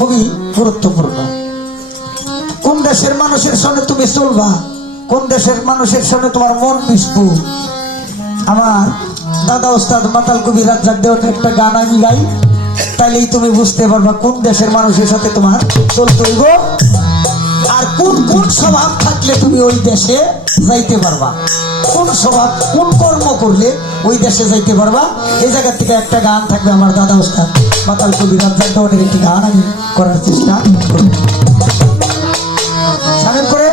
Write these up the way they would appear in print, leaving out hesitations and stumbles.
খুবই গুরুত্বপূর্ণ। কোন দেশের মানুষের সঙ্গে তুমি চলবা, কোন দেশের মানুষের সঙ্গে তোমার মন মিশবো। আমার দাদা ওস্তাদ মাতাল কবি রাজ্জাক দেওয়ার একটা গান আমি গাই, তাইলেই তুমি বুঝতে পারবা কোন দেশের মানুষের সাথে তোমার চলতে হইব, আর কোন কোন স্বভাব থাকলে তুমি ওই দেশে যাইতে পারবা, কোন স্বভাব কোন কর্ম করলে ওই দেশে যাইতে পারবা। এই জায়গা থেকে একটা গান থাকবে আমার দাদা ওস্তাদ মাতাল কবি রাজ্জাক দেওয়ার একটি গান আমি করার চেষ্টা করব। সামনে করে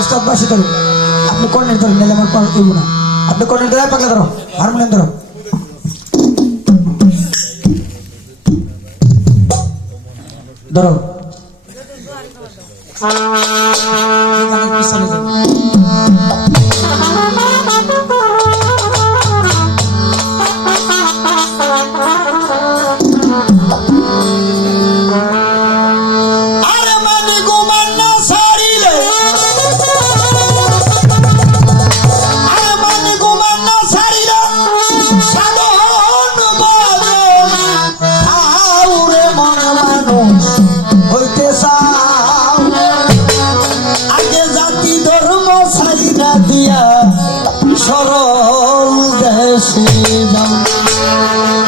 উস্তাদ বাসি ধরুন, আপনি কর্নেট ধরেন, নাহলে আমার পাল করবো না। আপনি কর্নেট ধরে পাগলা ধরো, হারমোনিয়াম ধরো। ধরো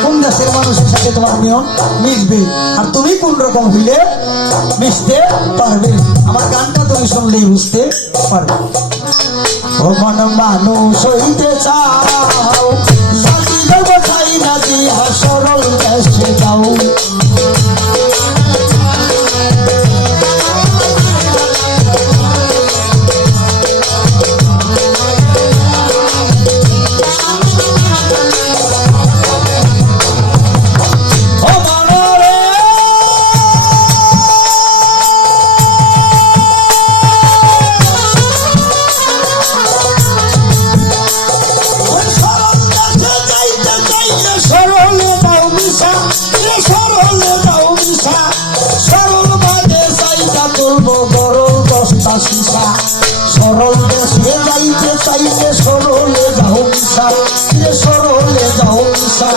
কোন দেশের মানুষের সাথে তোমার নিয়ম মিশবে, আর তুমি কোন রকম হইলে মিশতে পারবে। আমার গানটা তুমি শুনলেই বুঝতে পারবে। ও মন মানুষ হইতে চাও, জাতি ধর্ম চাই না দিয়া সরল দেশে যাও। সরল দেশে যাইতে চাইলে সরলে যাও মিশা, সরলে যাও মিশা,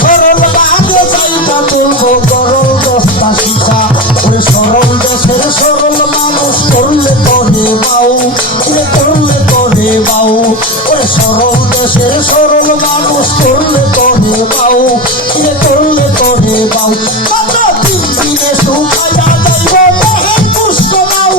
সরল বাদে চাইটা তুলবো গরল দশটা শিশা। ওরে সরল দেশের সরল মানুষ করলে করে বাউ, করলে করে বাউ। ওরে সরল দেশের সরল মানুষ করলে করে বাউ, করলে করে বাউ। মাত্র 3 দিনে শুকাইয়া যাইব দেহের পুষ্প নাও।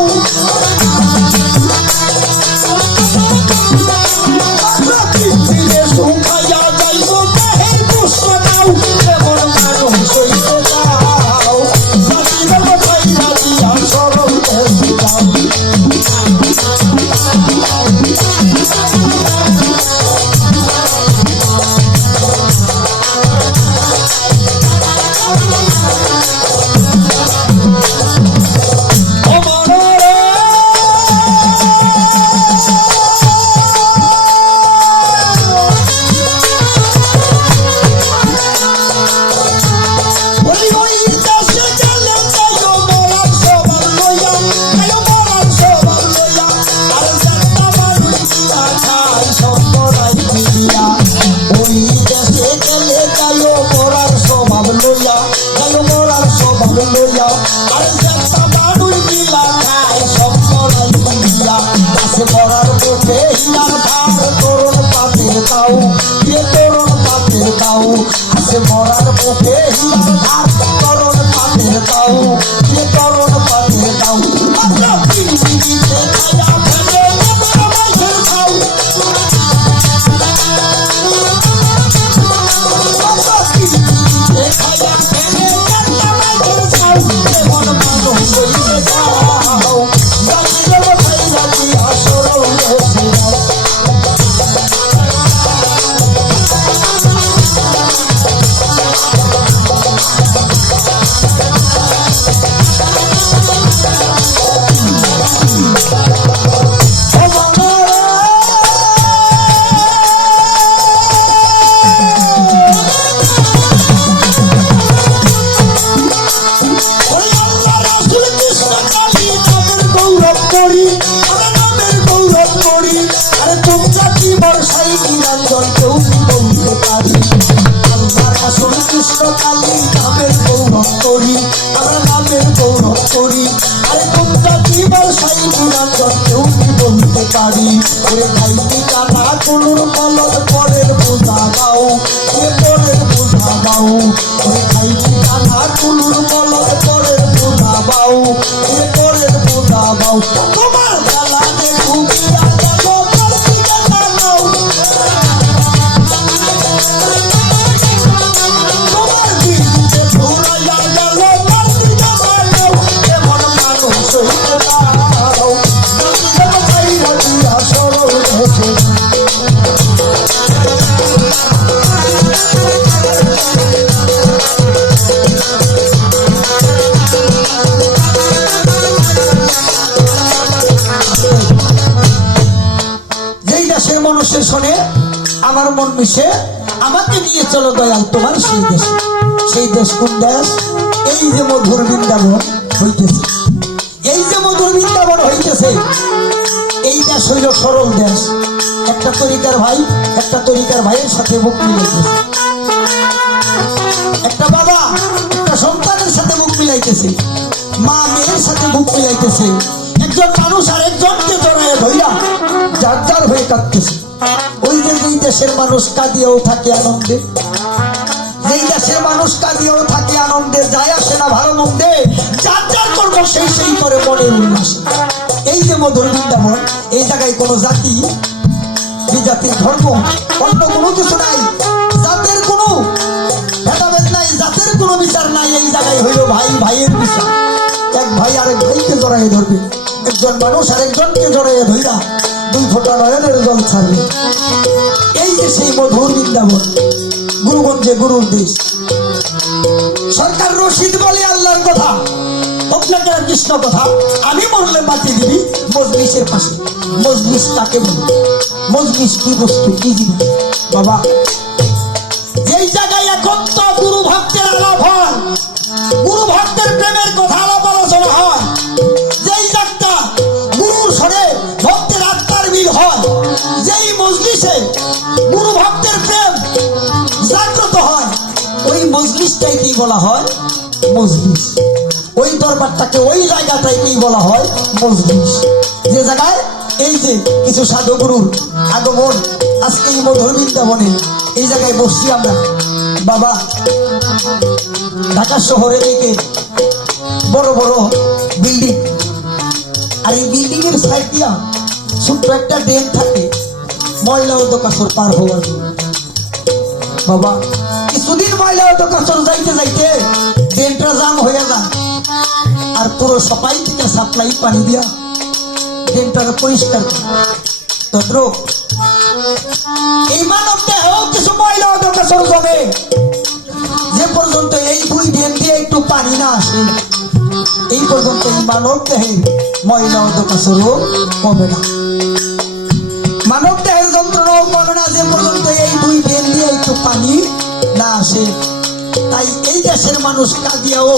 মরার মুখে হিলার ধার তরণ পাতের দাও, তরণ পাতের দাও। মাত্র 3 মিনিটে খায়া ফেলে মাছের খাও। মাত্র 3 মিনিটে খায়া ফেলে মাছের খাও। এমন মানুষ হইতে যাও, জাতি ধর্ম ছাইরা দিয়া সরল দেশে যাও। কেউ কি বলতে পারি। আল্লাহর আসল কৃষ্ণ কালী নামের গৌরব করি, আমরা নামের গৌরব করি। আরে তোমরা দিবার সাই বিরাজন কেউ কি বলতে পারি। ওরে ভাইটি কানা কুলুর পালন পরের বোঝা দাও, পরের বোঝা দাও। ওরে ভাইটি কানা কুলুর পালন পরের বোঝা দাও, পরের বোঝা দাও। তোমার গালাতে ঘুমিয়া গেল পালকি গালা নাও, তোমার দিদিতে ঘুরাইয়া গেল পালকি গালা নাও। এমন মানুষ হইতে দাও, যেন বাইরা দিয়া সরল হতে। যেই দেশের মানুষের শোনে আমার মন মিশে, আমাকে নিয়ে চলো দয়াল তোমার সেই দেশ। সেই দেশ কোন দেশ? এই যে মধুর বৃন্দাবন হইতেছে, এই যে মধুর বৃন্দাবন হইতেছে, এই দেশ হইল সরল দেশ। একটা তরিকার ভাই একটা তরিকার ভাইয়ের সাথে মুখ মিলাইতেছে, একটা বাবা একটা সন্তানের সাথে মুখ মিলাইতেছে, মা মেয়ের সাথে মুখ মিলাইতেছে। একজন মানুষ আর একজনকে জড়ায় ধইরা যার যার হয়ে কাঁদতেছে। ওই যে যেই দেশের মানুষ কাঁদিয়েও থাকে আনন্দে, যেই দেশের মানুষ কাঁদিয়েও থাকে আনন্দে, যায় আসে না ভালো মন্দে, যার যার কর্ম সেই সেই করে মনের উল্লাসে। এই যে মধুর বৃন্দাবন, এই জায়গায় কোনো জাতি বিজাতির ধর্ম অন্য কোনো কিছু নাই, জাতের কোনো ভেদাভেদ নাই, জাতের কোনো বিচার নাই। এই জায়গায় হইল ভাই ভাইয়ের বিচার। এক ভাই আরেক ভাইকে জড়াইয়ে ধরবে, একজন মানুষ আরেকজনকে জড়াইয়ে ধইরা দুই ফোঁটা নয়নের জল ছাড়বে। এই যে সেই মধুর বৃন্দাবন, গুরুগঞ্জে গুরুর দেশ। সরকার রশিদ বলে আল্লাহর কথা, আপনাকে কৃষ্ণ কথা। আমি বললে মাটি দিবি মজলিসের পাশে। মজলিস কাকে বলে? মজলিস কি বস্তু, কি জিনিস? বাবা, যেই জায়গায় একত্র গুরু ভক্তের আলাপ হয়, গুরু ভক্তের প্রেমের কথা আলাপ আলোচনা হয়, যেই জায়গা গুরুর স্বরে ভক্তের আত্মার মিল হয়, যেই মজলিসে গুরু ভক্তের প্রেম জাগ্রত হয়, ওই মজলিসটাইকেই বলা হয় মজলিস। ওই দরবারটাকে, ওই জায়গাটাইকেই বলা হয় মজলিস। যে জায়গায় এই যে কিছু সাধু গুরুর আগমন, আজকে এই মধুর বৃন্দাবনে এই জায়গায় বসছি আমরা। বাবা, ঢাকা শহরে দিকে বড় বড় বিল্ডিং, আর এই বিল্ডিং এর সাইড দিয়া ছোট্ট একটা ড্রেন থাকে ময়লা ও দোকাসর পার হওয়ার জন্য। বাবা, কিছুদিন ময়লা ও দোকাসর যাইতে যাইতে ড্রেনটা জাম হয়ে যায়, আর পুরো সবাই থেকে সাপ্লাই পানি দিয়া ড্রেনটাকে পরিষ্কার করে। তদ্রুপ এই মানব দেহেও কিছু ময়লা ও দোকাসর জমে। যে পর্যন্ত এই দুই ড্রেন দিয়ে একটু পানি না আসে, এই পর্যন্ত এই মানব দেহে ময়লা ও দোকাসরও কমে না, মানব দেহের যন্ত্রণাও কমে না, যে পর্যন্ত এই দুই ড্রেন দিয়ে একটু পানি না আসে। তাই এই দেশের মানুষ কাঁদিয়াও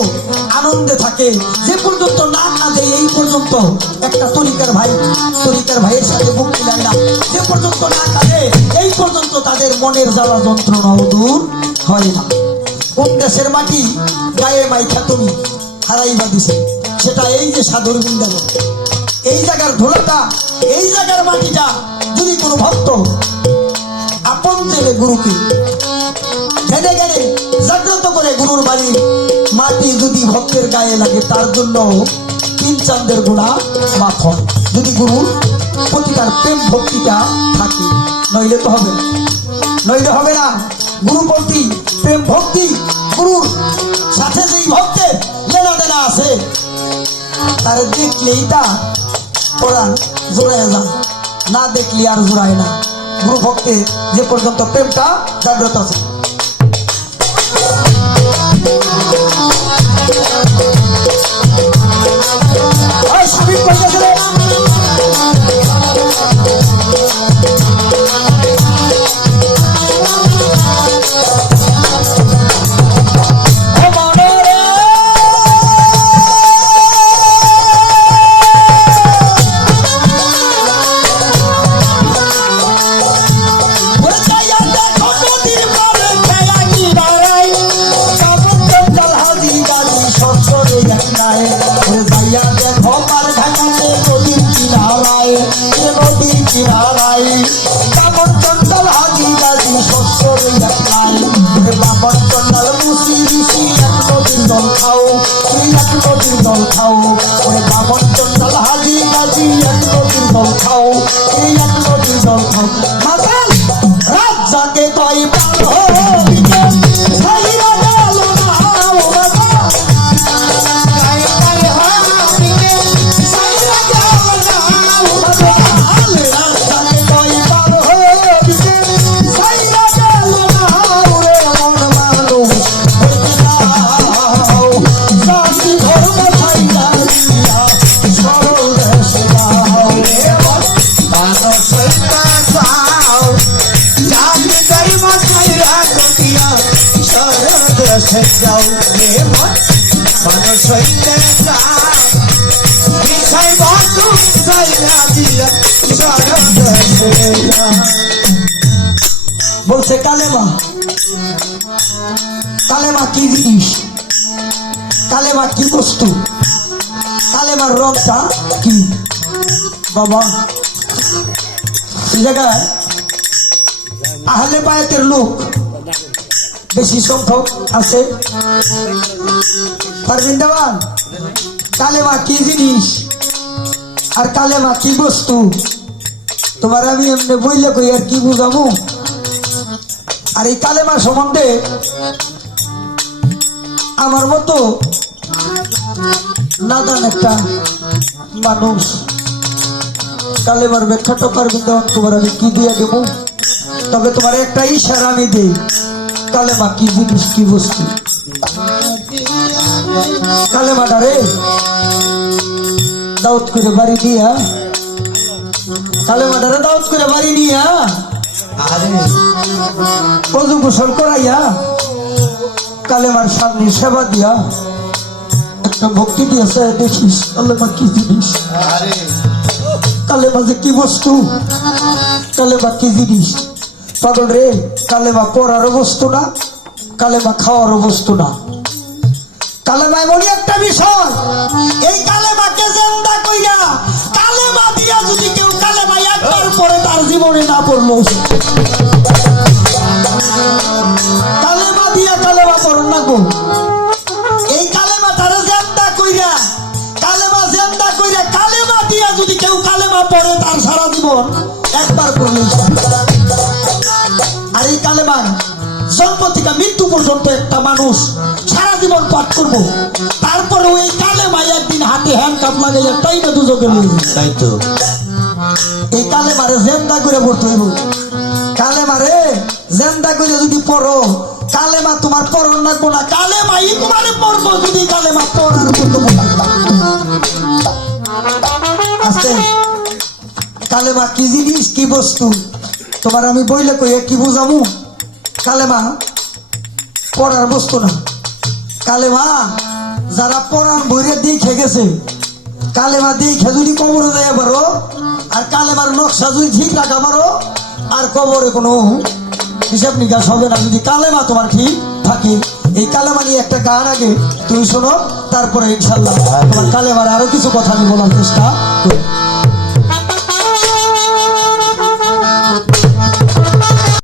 আনন্দে থাকে, যে পর্যন্ত না কাঁদে এই পর্যন্ত একটা তরিকার ভাইয়ের সাথে মুখ মিলায় না। যে পর্যন্ত না কাঁদে এই পর্যন্ত তাদের মনের জ্বালা যন্ত্রণাও দূর হয় না। কোন দেশের মাটি গায়ে মাইখা তুমি হারাইবা দিছে, সেটা এই যে সাধুর বৃন্দাবন। এই জায়গার ধুলাটা, এই জায়গার মাটিটা যদি কোনো ভক্ত আপন চেনে গুরুকে ঘেনে ঘেনে জাগ্রত করে, গুরুর বাড়ির মাটি যদি ভক্তের গায়ে লাগে, তার জন্য 3 চাঁদের গুণা মাফ হয়, যদি গুরুর প্রতি তার প্রেম ভক্তিটা থাকে। নইলে তো হবে না, নইলে হবে না। গুরু প্রতি প্রেম ভক্তি, গুরুর সাথে যেই ভক্তের লেনা দেনা আছে, তার দেখলেই তা কোরআন জোড়ায় যান, না দেখলে আর জোড়ায় না। গুরু ভক্তের যে পর্যন্ত প্রেমটা জাগ্রত আছে। স্বামী কইতেছে খাও ওরে বামন চন্দাল হাজি গাজি এক নদীর জল খাও এই এক নদীর জল খাও মাতাল রাজ্জাকে তাই পালো দিকে ছাইরা গেল না ও বাবা গায়ে গায়ে হারিকে ছাইরা গেল না ও বাবা রাজ্জাকে তাই পালো দিকে ছাইরা গেল না ওরে মন মানুষ জাতি ধর্ম ছাইরা দিয়া সরল দেশে যাও রে মানুষ হইতে চাও জাতি ধর্ম ছাইরা দিয়া সরল দেশে যাও রে মানুষ হইতে চাও বিষয় বস্তু ছাইরা দিয়া সরল দেশে যাও বলছে কালেমা কালেমা কি জিনিস কালেমা কি বস্তু কালেমার রংটা কি বাবা এই জায়গায় আহলে বায়াতের লোক বেশি সংখ্যক আছে পারবেন দেওয়ান কালেমা কি জিনিস আর কালেমা কি বস্তু তোমার আমি এমনি বইলে কই আর কি বুঝাবো আর এই কালেমা সম্বন্ধে আমার মতো নাদান একটা মানুষ কালেমার ব্যাখ্যাটা পারবেন তখন তোমার আমি কি দিয়ে দেবো তবে তোমার একটা ইশারা আমি দেই কালেমা কি জিনিস কি বস্তু কালেমাটা রে দাউদ করে বাড়ি দিয়া কালেমাটা রে দাউদ করে বাড়ি নিয়া আরে অজু গোসল করাইয়া কালেমার সামনে সেবা দিয়া একটা ভক্তি দিয়েছে দেখিস কালেমা কি জিনিস কালেমা যে কি বস্তু কালেমা কি জিনিস পাগল রে কালেমা পড়ারও বস্তু না কালেমা খাওয়ারও বস্তু না কালেমা এমনই একটা বিষয় এই কালেমাকে জিন্দা কইরা কালেমা দিয়া যদি কেউ কালেমা একবার পড়ে তার জীবনে না পড়লো কালেমা দিয়া কালেমা পড়ন না গো এই কালেমা তারা জিন্দা কইরা কালেমা দিয়া যদি কেউ কালেমা পড়ে তার সারা জীবন একবার পড়লে আর এই কালেমা জন্ম থেকে মৃত্যু পর্যন্ত একটা মানুষ সারা জীবন পাঠ করবো তারপরে ওই কালেমা একদিন হাতে হ্যান্ডকাপ লাগাইয়া তাই না দুজকে তাই তো এই কালেমারে জিন্দা করে পড়তে হইব কালেমারে জিন্দা করে যদি পড়ো কালেমা তোমার পড়ন লাগবো না কালেমাই তোমারে পড়বো যদি কালেমা পড়ার মতো আচ্ছা কালেমা কি জিনিস কি বস্তু তোমার আমি বইলে কইয়া কি বুঝাবো কালেমা পড়ার বস্তু না কালেমা যারা পড়ান বইরে দেখে গেছে কালেমা দেখে যদি কবরে দেয় পারো আর কালেমার নকশা যদি ঠিক রাখা পারো আর কবরে কোনো হিসাব নিকাশ হবে না যদি কালেমা তোমার ঠিক থাকে এই কালেমা নিয়ে একটা গান আগে তুমি শোনো তারপরে ইনশাল্লাহ তোমার কালেমার আরো কিছু কথা আমি বলার চেষ্টা করি